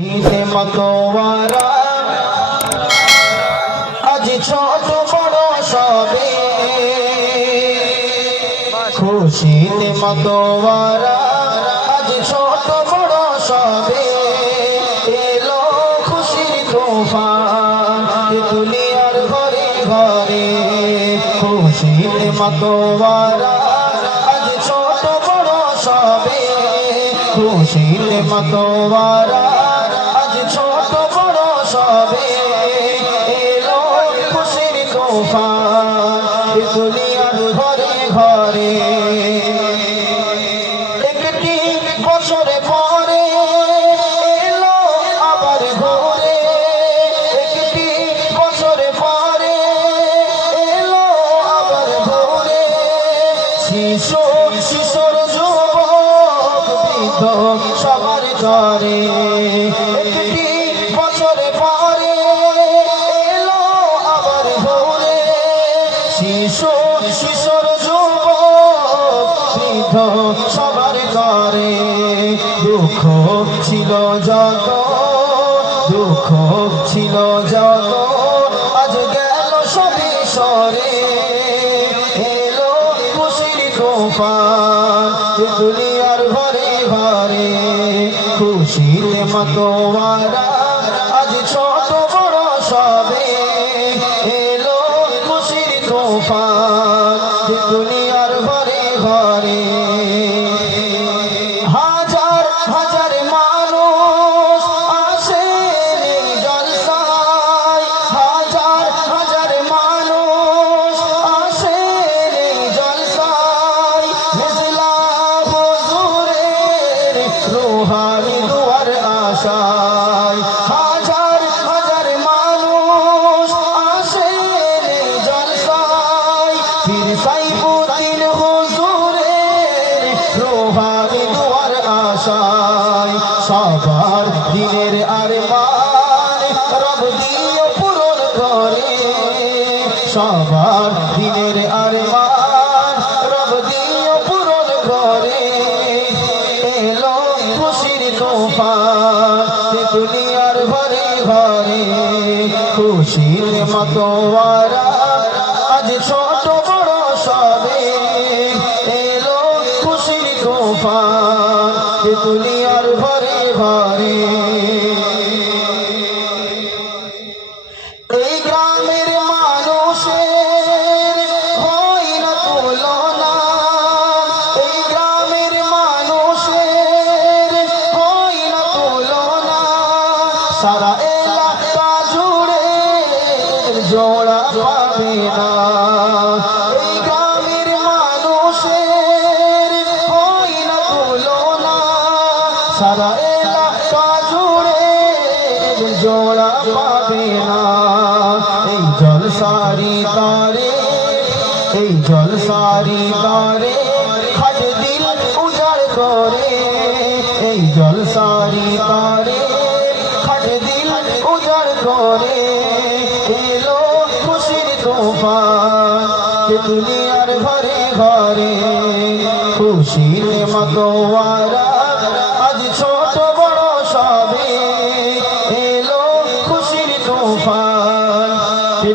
ঈদে মতোয়ারা। আজ ছোট বড় সবে। খুশিতে মতোয়ারা, আজ ছোট বড় সবে। এলো খুশির তোফান দুনিয়ার ঘরে ঘরে। খুশিতে মতোয়ারা, আজ ছোট বড় সবে। খুশিতে মতোয়ারা সবে এলো খুশির তোফান দুনিয়ার ঘরে ঘরে। একটি বছরে পরে এলো আবার ঘরে। একটি বছরে পরে এলো আবার ঘরে। শিশু, শিশুর যুবক, বৃদ্ধ সবার ঘরে। বছরে পরে এলো আবার শিশু, শিশুর যুবক, বৃদ্ধ সবার ঘরে। দুঃখ ছিল যত, দুঃখ ছিল যত। আজ গেল সবই সরে। এলো খুশির তোফান দুনিয়ার ঘরে ঘরে খুশির মতোয়ারা সবে এলো খুশির তোফান। দুনিয়ার ঘরে ঘরে আশায় সবার দিনের আরমান রব দিও পূরণ করে। সবার দিনের আরমান রব দিও পূরণ করে। এলো খুশির তোফান দুনিয়ার ঘরে ঘরে খুশির মতোয়ারা আজ দুনিয়ার ঘরে ঘরে এই গ্রামের মানুষের হয় না তুলনা। এই গ্রামের মানুষের হয় না তুলনা। সারা এলাকা জুড়ে জোড়া পাবে না। এলাকা জুড়ে জোড়া পাবে না। এই জল সারি তারে, এই জল সারি তারে খাট দিল উজাড় করে এই জল সারি তারে খাট দিল উজাড় করে এলো দুনিয়ার ঘরে ঘরে। খুশির মতোয়ারা আজ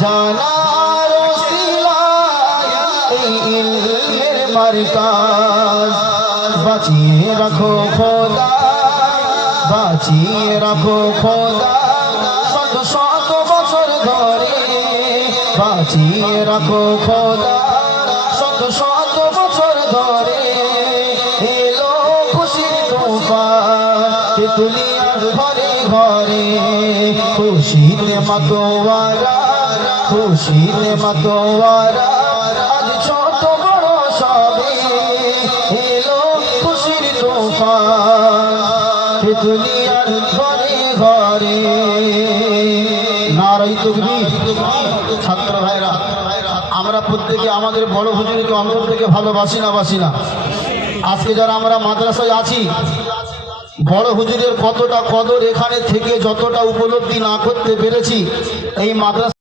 জানার ইলমের মার্কাজ। বাঁচিয়ে রাখো খোদা, বাঁচিয়ে রাখো খোদা। শত শত বছর ধরে বাঁচিয়ে রাখো খোদা। শত শত বছর ধরে এলো খুশির তোফান। দুনিয়ার ঘরে ঘরে খুশিতে মাতোয়ারা। আজ ছোট বড় এলো খুশির তোফান। ঘরে নারাই তুমি ছাত্র ভাইরা, আমরা প্রত্যেকে আমাদের বড় হুজুরকে অন্তর থেকে ভালোবাসি না বাসি না। আজকে যারা আমরা মাদ্রাসায় আছি, বড় হুজুরের কতটা কদর এখানে থেকে যতটা উপলব্ধি না করতে পেরেছি, এই মাদ্রাসা